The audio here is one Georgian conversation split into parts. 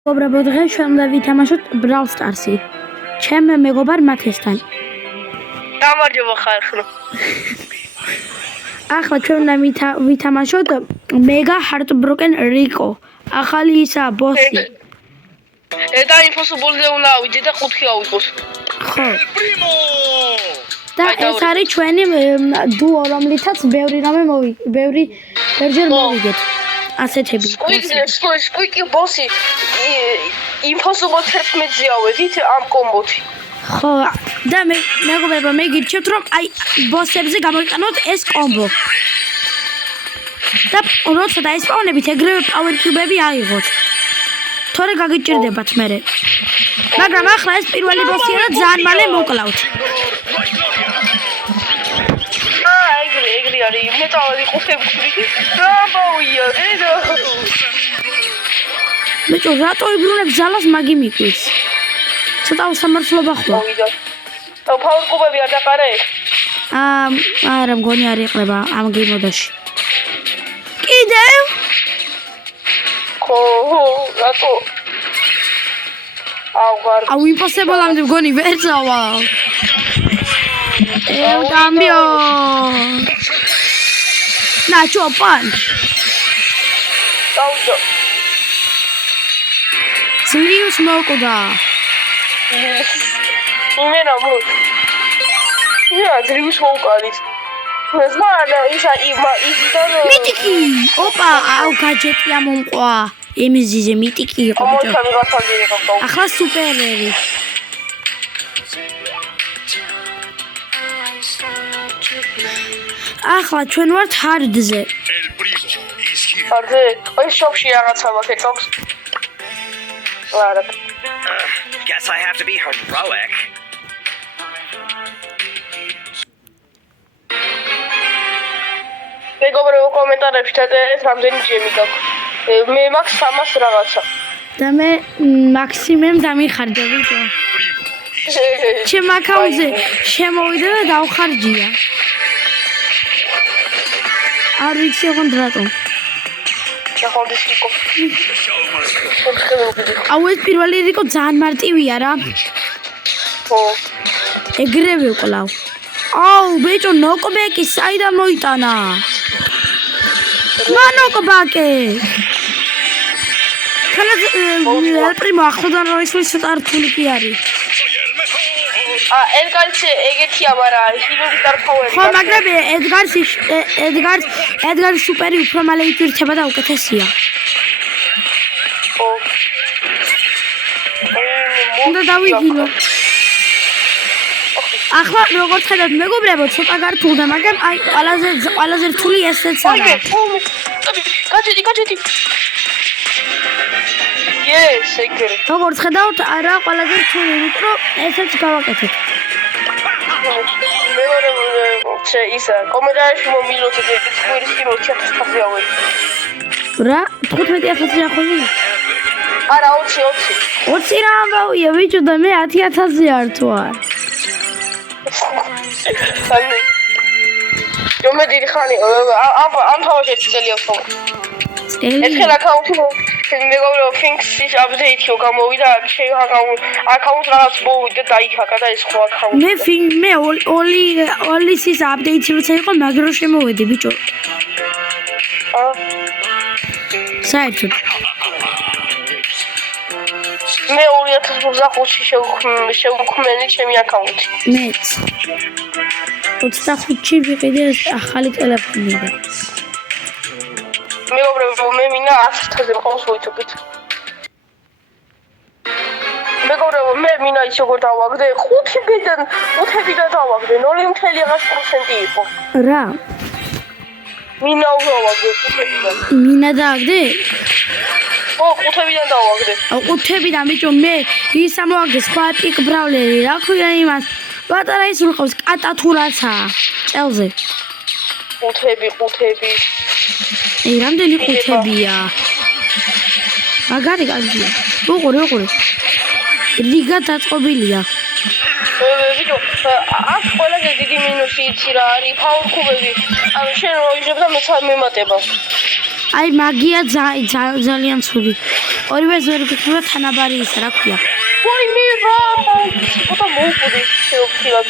მეგობრებო, დღეს ჩვენ უნდა ვითამაშოთ Brawl Stars-ი. ჩემ მეგობარ მათესთან. გამარჯობა ხალხო. ახლა ჩვენ უნდა ვითამაშოთ Mega Heartbroken Rico. ახალი ისა ბოსი. და იმპოსიბლზე უნდა ავიდე და 5 ავიღოს. ხო. და ეს არის ჩვენი დუო, რომლითაც ბევრი ჯერ მოვიგეთ. ასეთები. სკვიკი ბოსი იმპოსიბლ 11-ზე ავედით ამ კომბოთი. ხო, და მეგობრებო, მე გირჩევთ რომ აი ბოსებზე გამოიყენოთ ეს კომბო. და როცა დაესპავნებით, ეგრევე პაუერ კიუბები აიღოთ. თორე გაგიჭირდებათ მერე. მაგრამ ახლა ეს პირველი ბოსია და ძალიან მალე მოკლავთ. ეგრე არის მეტალები ყოფილი. რამბოია, დედო. მეჭო რატო იბრუნებს ძალას მაგი მიკვირს? ცოტა უსამართლობა ხდება. და პაუერ კიუბები არ დაყარე? არა, მგონი არ იყრება ამ გემოდაში. კიდევ? ხო, რატო? აუ იმპოსიბლამდე მგონი ვერ წავალ. El cambio. Nacho punch. დავიდო. Slius მოკვდა. იმენა მო. ია, ძრივს მოვყალით. მეზმარა ისა იზიდო. მიტიკი. ოპა, აუ გაჯეტია მომყვა. ემიზიზე მიტიკი იყო ბიჭო. ახლა სუპერერი. ახლა ჩვენ ვართ ჰარდზე. ჰარდზე? აი შოპში რაღაცა ვაკეთობს. არა. Guess I have to be heroic. მეგობრებო, კომენტარებში დაწერეთ რამდენი ჯემი გაქვს. მე მაქვს 300 რაღაცა. და მე მაქსიმემ დამიხარჯა ბიჭო. ჩემ აკაუნტზე შემოვიდა და დავხარჯია. არ ვიცი ოღონდ რატომ. ახალდის რიკო. აუ ეს პირველი რიკო ძალიან მარტივია რა. ხო. ეგრევე ვკლავ. აუ ბიჭო, ნოკბეკი საიდან მოიტანა? მანოკბაკე. ალპრიმო ახლოდან რო ისვლის ცოტა რთული კი არის. ედგარს ეგეთია, მაგრამ ჰიმები დარფავები. ხო, მაგრამ ედგარს სუპერი უფრო მალე იტვირთება და უკეთესია. ხო. უნდა დავიგილო. ახლა როგორც ხედავთ მეგობრებო, ცოტა გართულდა, მაგრამ აი ყველაზე რთული ესეც არა. გაჭედი. Yes, ეგრე. როგორც ხედავთ, არა ყველაზე რთული, იმიტომ რომ ესეც გავაკეთეთ. მე ისა კომენტარებში მომილოთ ეს კვირის კინო 2000-ზე ავედი. რა? 15000-ზე ახალი? არა, 20. 20 რა ამბავია, ბიჭო და მე 10000-ზე არ თუ არ. მე დიდი ხანი ამ თავში წელი აქვს. ერთხელ აკაუნტი მეგობრებო ფინქსის აპდეიტიო გამოვიდა, აკაუნტ რაღაც მოვიდა და დაიქაკა და ეს ხო აკაუნტი. მე ოლისის აპდეიტი როცა იყო, მაგრო შემოვედი ბიჭო. საერთოდ მე 2025-ში შევქმნილი ჩემი აკაუნტი. მეც 25-ში ვიყიდე ახალი ტელეფონი და მეგობრებო, მე მინდა 1000-ზე მყავს YouTube-ით. მეგობრებო, მე მინდა ის როგორ დავაგდე 5-დან დავაგდე 0.9% იყო. რა? მინდა დავაგდე 5-დან. მინდა დააგდე? ო, 5-დან დავაგდე. 5-დან ბიჭო, მე ის ამოვაგდე სხვა პიკ ბრავლერი, რა ქვია იმას? პატარა ის რუყავს კატა თუ რაცა ჭელზე. 5. ე რამდენი 5-ია? მაგარი კარგია. უყურე. ლიგა დაწყობილია. ვიდეო, აქ ყველაზე დიდი მინუსი იცი რა არის, პაუერ კიუბები. ანუ შენ რო იჟებ და მეც არ მემატება. აი მაგია ძალიან ცუდი. ორივეს ვერ გიქნება თანაბარი ის რა ქვია. ვაიმე რა ცოტა მოუყოდი შეოფილად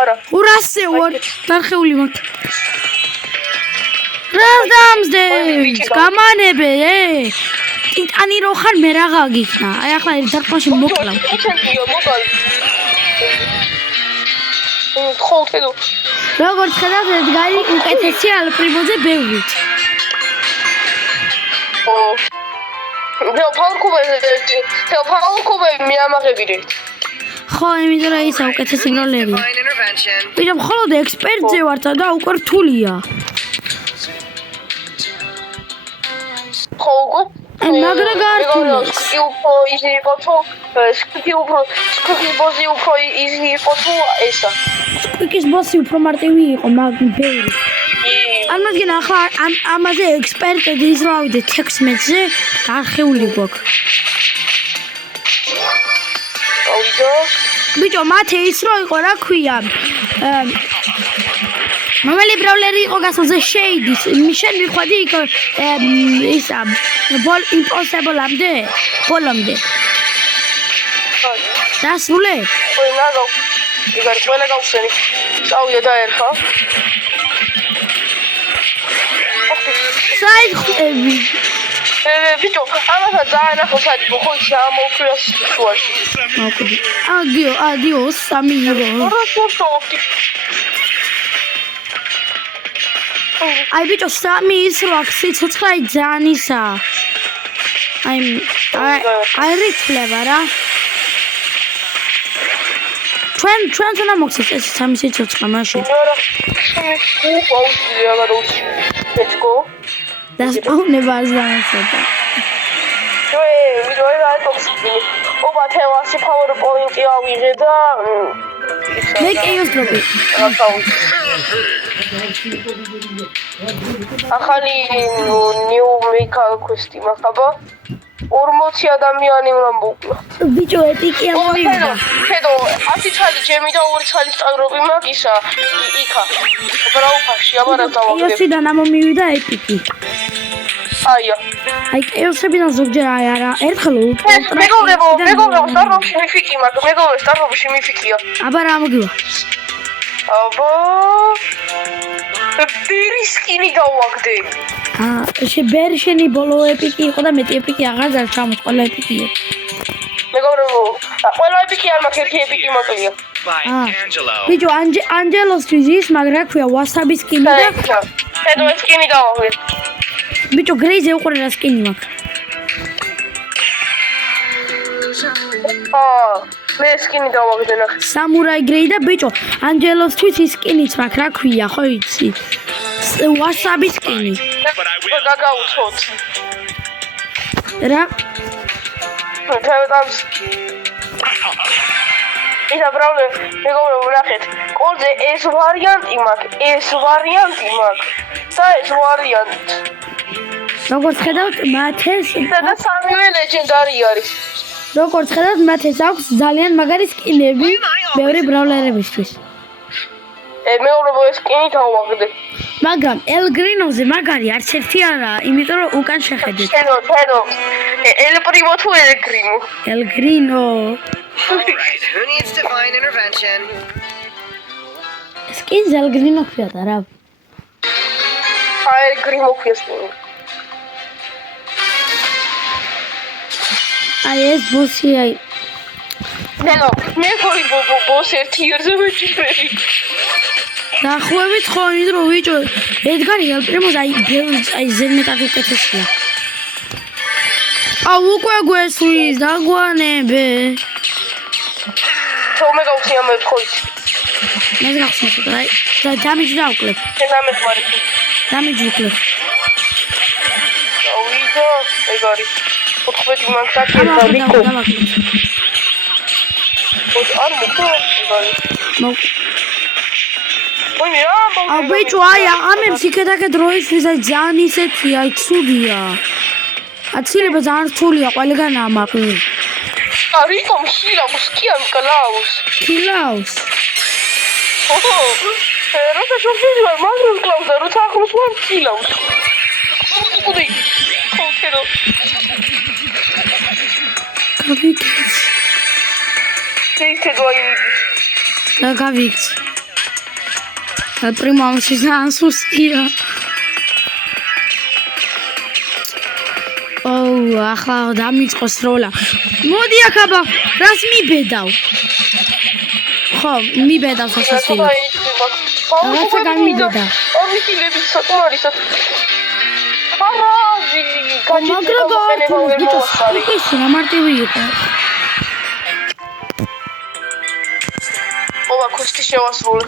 არა 200 ვარ დარხეული მაქვს. რაზამზე გამანებე ტიტანი რო ხარ მე რაღა გიქნა. აი ახლა ერთ დარტყმაში მოკლავ. ჩენტიო მოგალი ხოლმე როგორც ხედავთ ედგარი უკეთესია ალპრიმოზე ბევრით. და ფაულკუბე მიამაღებინე. ხო, იმიტომ რომ ისა უკეთესი როლებია. Divine intervention. ვიდრე მხოლოდ ექსპერტზე ვარ და უკვე რთულია. ხოლმე მაგრა გართული. სკი უფრო იზი იყო თუ სკი უფრო იზი იყო თუ ესა. სკიკის ბოსი უფრო მარტივი იყო, მაგრამ ბევრი. წარმოგიდგენ ახლა ამაზე ექსპერტები ის რა ვიდე 16-ზე დარხეული გვაქვს. ბიჭო, მათე ის რო იყო რა ქვია. მომელი ბრავლერი იყო გასულზე შეიდის. მიშენ მიხვედი იქ ისა ბოლ იმპოსიბლამდე, ბოლომდე. დასრულე? ყველა იგარ ყველა გავხსენი. წავიდა და ერთხა. საით ხვდები? ბიჭო, ამასაც ძალიან ახლოს არის, ხო ისე ამოფრიას შუაში. მოკვდი. ადიოს 3 ირო. რა შევშოვდი? აი ბიჭო 3 ის რო აქ სიცოცხლე ძალიან ისაა. აი რიფლება რა. ჩვენ უნდა მოგცეთ ეს 3 სიცოცხლე მაშინ. Let's go. დასპაუნება არ ზანაცდა. ვიდეო რა ტოქსიკი. ობა თევასი power point-ი ავიღე და მე კეოს დროპი. ახალი new make quest-ი მახაბა 40 ადამიანი უნდა მოკლა. ბიჭო ეტიკი ამოვიდა. ხედო 10 ცალი ჯემი და 2 ცალი სტაგრობი მაქვს ისა იქა. ბრაუფაში აბარა დავაგდებ. კეოსიდან ამომივიდა ეტიკი. აია. აი კეოსებიდან ზოგჯერ აი არა ერთხელ მეგობრებო სტარბოქსში მიფიკი მაქვს. მეგობრებო სტარბოქსში მიფიკია. აბა რა მოგივა? აბა პირისკინი გავაგდე. ბერშენი ბოლო ეპიკი იყო და მეტი ეპიკი აღარ დარჩამოთ ყველა ეპიკია. მეგობრებო ყველა ეპიკი არ მაქვს ერთი ეპიკი მაკლია. By Angelo. ბიჭო ანჯელოსთვის ის მაგრა ქვია ვასაბის სკინი და ხედო ეს სკინი დავაღე. ბიჭო გრეიზე უყურე რა სკინი მაქვს. მე სკინი დავაღე ნახე. სამურაი გრეი და ბიჭო ანჯელოსთვის ის სკინიც მაქვს რა ქვია ხო იცი? ვასაბის სკინი. გაგაუცოთ. რა? თავდამს ისა ბრავლე მეგობრებო ნახეთ კოლზე ეს ვარიანტი მაქვს და ეს ვარიანტი როგორც ხედავთ მათეს და სამივე ლეგენდარი არის როგორც ხედავთ მათეს აქვს ძალიან მაგარი სკინები მეორე ბრავლერებისთვის მეგობრებო ეს სკინი დავაგდე მაგრამ ელგრინოზე მაგარი არც ერთი არაა იმიტომ რომ უკან შეხედეთ ხედო ელ პრიმო თუ ელგრინო ელგრინო All right, who needs divine intervention? სკინს ელგრინო ქვია და რა ელგრინო ქვია სკინი აი ეს ბოსი აი ხედო მე ხორი ბოს ერთი ერზე მეჭირები დახვევით ხო იმიტომ რომ ვიჭო ედგარი ელპრიმოს აი ზედმეტად უკეთესია უკვე გვესვრის დაგვანებე თომე გავხსნი ამ ხოიც მე გავხსნი და დამიჯი დავკლებ შენამეხმარი დამიჯი ვკლებ ავიდო ეგარი 14 მანქანა არ მოხდა ბიჭო აი ამებს იქედაკე დროისთვის აი ძალიან ისეთია აი ცუდია აცილება ძალიან რთულია ყველგან ამაყი რითომ ხილავს კი ამ კლაუს როცა შორში ვარ მაგრამ კლაუს და როცა ახლოს ვარ ხილავს ხუთი ხუთი გავიქცე. შეიძლება და გავიქცე. და პრიმამში ზანსუსია. ახლა დამიწყოს როლა. მოდი აქ აბა, რას მიბედავ? ხო, მიბედავ სასასილო. რაღაცა გამიბედა. ორისილები საკმარისად. არაზი, მაგრამ გაარკვევს ბიჭოს, ის რა მარტივი იყო. ობა კოსტი შევასრულე.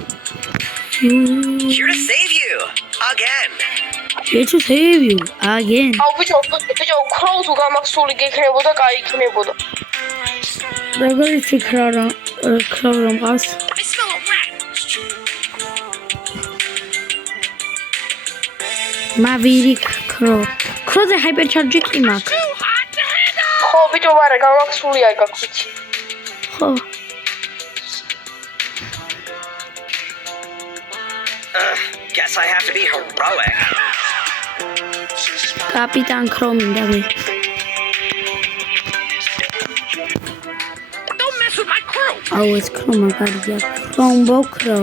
Here to save you again. Here to save you again. აუ ბიჭო, ქროუს გამახსული გექნებოდა, კაი იქნებოდა. როგორი ფიქრა რომ ყავს? I smell a rat. მავირი ქროზე ჰაიპერჩარჯი კი მაქვს. ხო ბიჭო, მარა გამახსულია გაქცი. ხო. Guess I have to be heroic. კაპიტან ქრომინდა მე. Don't mess with my crew. აუ ეს ქრომა გარია. ქრომბო ქრო.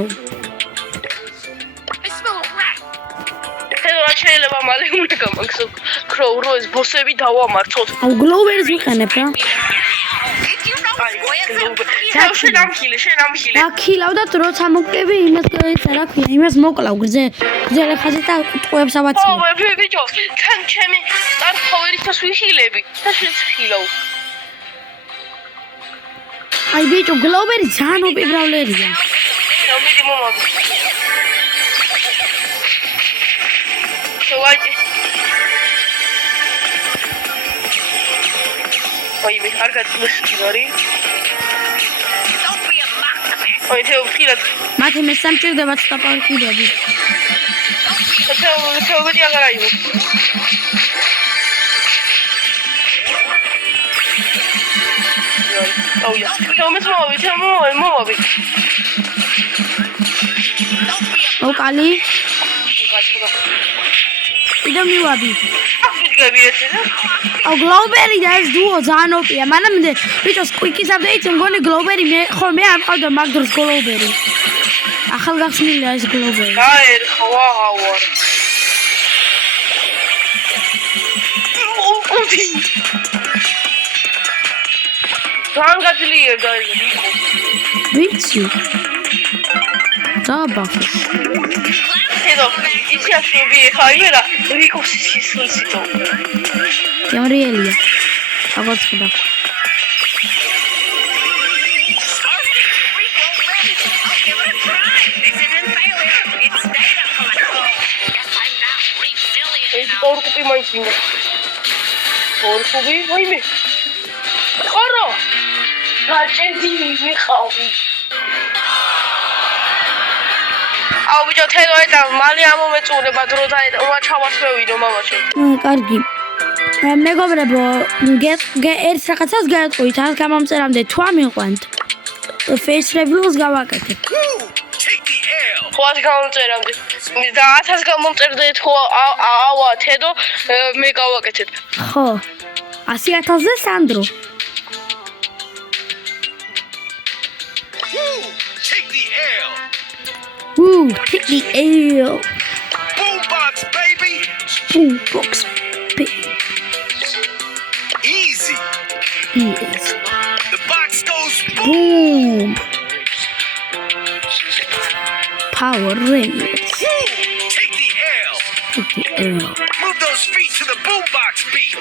I smell a rat. თელა შეიძლება მალე უნდა გამახსოვ. ქროუ რო ეს ბოსები დავამარცხოთ. აუ გლოუბერს ვიყენებ რა. Did you know შენ ამხილე. აქილავ და როცა მოკლები იმას რა ქვია, იმას მოკლავ გზელი ხაზი და ტყუებს ავაცილებ. ო ბიჭო, თან ჩემი სტარტ-ფაუერისას ვიხილები და შენც ხილავ. აი ბიჭო, გლოუბერი ძალიან უპირავლერია. მიდი მომავალ. შევაჭი. ой, მე არ გაწმოსი ვარი. ой, თეო ხილად. მათე მე სამჭირდება ცოტა პარკიდები. თეო მეტი აღარ აიღო. აუ ია, თეო მე მოვავი. ო კალი. იდო მივაბი. აუ გლოუბერი და ეს დუო ძალიან ოპია. მანამდე ბიჭო სკვიკის აპდეიტი მგონი გლოუბერი მე ხოლმე არ მყავდა მაგ დროს გლოუბერი. ახალ გახსნილია ეს გლოუბერი. გაერხვა ავარ. ძალიან გაძლიერდა ეს რიკო. ვიცი. დაბახე. ხედო, იცი ასები ხა იმერა რიკოს სისულსიტო. თეორიელია. აღარ ხედა. ეს ორკუპი მაინცინდა. ორკუპი ვაიმე. ხარო. გაჭედი მიყავი. აუ ბიჭო, თელო ეტა მალე ამომეწურება დრო და უმა ჩავასვევიდო მამაჩო. კარგი. მეგობრებო, ერთ რაღაცას გაეტყვით, არ გამომწერამდე თუ ამიყვანთ. face reviews გავაკეთებ. ხო ას გამომწერამდე. და 1000 გამომწერდეთ ხო ავა თედო მე გავაკეთებ. ხო. 100,000-ზე სანდრო. Take the L. Take the L. Boombox, baby. Boombox, baby. Easy. Yes. The box goes Boom. Power Rangers. Take the L. Take the L. Move those feet to the boombox beat.